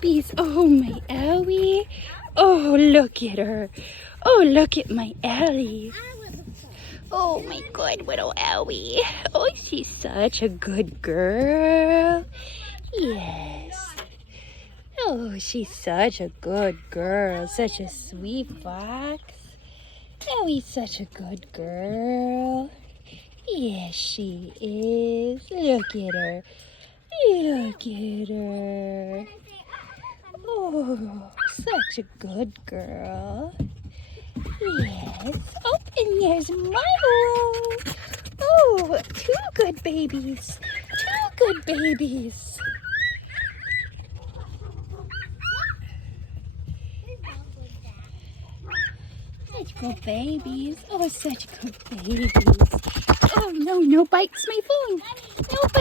babies. Oh, my Elly. Oh, look at her. Oh, look at my Elly. Oh, my good little Elly. Oh, she's such a good girl. Yes. Oh, she's such a good girl. Such a sweet fox. Elly's such a good girl. Yes, she is. Look at her. Look at her. Oh, such a good girl. Yes. Oh, and there's Milo. Oh, two good babies. Two good babies. Such good babies. Oh, such good babies. Oh, no, no bites my phone. No bites.